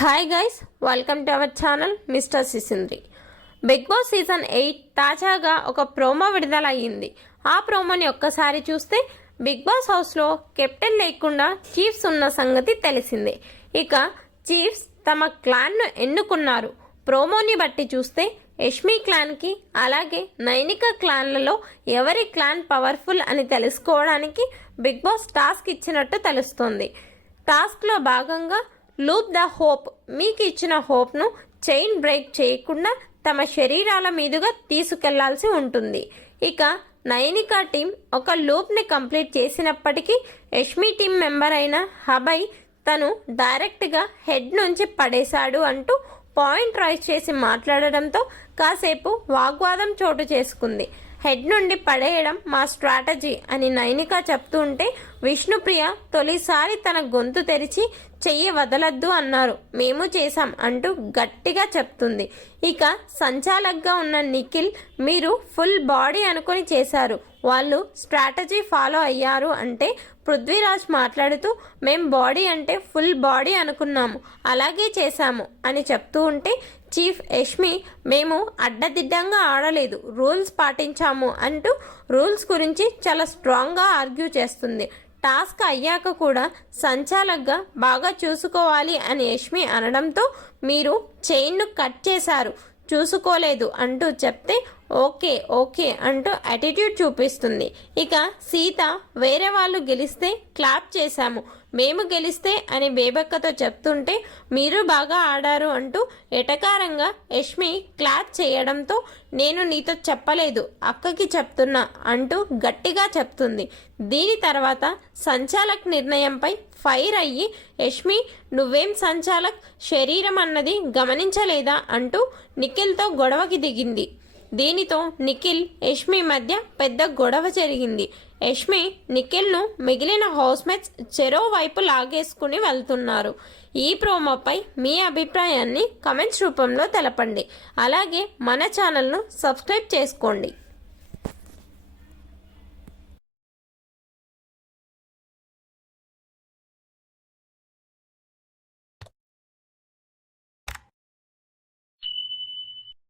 Hi guys, welcome to our channel mister Sisindri. Bigg Boss season 8 తాజాగా ఒక promo విడుదల అయ్యింది. ఆ ప్రోమోని ఒక్కసారి చూస్తే బిగ్ బాస్ హౌస్లో కెప్టెన్ లేకుండా చీఫ్స్ ఉన్న సంగతి తెలిసిందే. ఇక చీఫ్స్ తమ క్లాన్ను ఎన్నుకున్నారు. ప్రోమోని బట్టి చూస్తే యష్మి క్లాన్కి అలాగే నైనిక క్లాన్లలో ఎవరి క్లాన్ పవర్ఫుల్ అని తెలుసుకోవడానికి బిగ్ బాస్ టాస్క్ ఇచ్చినట్టు తెలుస్తోంది. టాస్క్లో భాగంగా లూప్ ద హోప్, మీకు ఇచ్చిన హోప్ను చైన్ బ్రేక్ చేయకుండా తమ శరీరాల మీదుగా తీసుకెళ్లాల్సి ఉంటుంది. ఇక నైనికా టీం ఒక లూప్ని కంప్లీట్ చేసినప్పటికీ యష్మి టీం మెంబర్ అయిన హబై తను డైరెక్ట్గా హెడ్ నుంచి పడేశాడు అంటూ పాయింట్ రైజ్ చేసి మాట్లాడడంతో కాసేపు వాగ్వాదం చోటు చేసుకుంది. హెడ్ నుండి పడేయడం మా స్ట్రాటజీ అని నైనిక చెప్తూ ఉంటే విష్ణుప్రియ తొలిసారి తన గొంతు తెరిచి చెయ్యి వదలద్దు అన్నారు. మేము చేశాం అంటూ గట్టిగా చెప్తుంది. ఇక సంచాలక్గా ఉన్న నిఖిల్, మీరు ఫుల్ బాడీ అనుకొని చేశారు, వాళ్ళు స్ట్రాటజీ ఫాలో అయ్యారు అంటే పృథ్వీరాజ్ మాట్లాడుతూ మేం బాడీ అంటే ఫుల్ బాడీ అనుకున్నాము, అలాగే చేశాము అని చెప్తూ ఉంటే చీఫ్ యష్మి మేము అడ్డదిడ్డంగా ఆడలేదు, రూల్స్ పాటించాము అంటూ రూల్స్ గురించి చాలా స్ట్రాంగ్గా ఆర్గ్యూ చేస్తుంది. టాస్క్ అయ్యాక కూడా సంచాలక్గా బాగా చూసుకోవాలి అని యష్మి అనడంతో మీరు చైన్ను కట్ చేశారు, చూసుకోలేదు అంటూ చెప్తే ఓకే ఓకే అంటూ యాటిట్యూడ్ చూపిస్తుంది. ఇక సీత వేరే వాళ్ళు గెలిస్తే క్లాప్ చేశాము, మేము గెలిస్తే అని బేబక్కతో చెప్తుంటే మీరు బాగా ఆడారు అంటూ ఎటకారంగా యష్మి క్లాప్ చేయడంతో నేను నీతో చెప్పలేదు, అక్కకి చెప్తున్నా అంటూ గట్టిగా చెప్తుంది. దీని తర్వాత సంచాలక్ నిర్ణయంపై ఫైర్ అయ్యి యష్మి నువ్వేం సంచాలక్, శరీరం అన్నది గమనించలేదా అంటూ నిఖిల్తో గొడవకి దిగింది. దీనితో నిఖిల్ యష్మి మధ్య పెద్ద గొడవ జరిగింది. యష్మి నిఖిల్ను మిగిలిన హౌస్మేట్స్ చెరో వైపు లాగేసుకుని వెళ్తున్నారు. ఈ ప్రోమోపై మీ అభిప్రాయాన్ని కమెంట్స్ రూపంలో తెలపండి. అలాగే మన ఛానల్ను సబ్స్క్రైబ్ చేసుకోండి.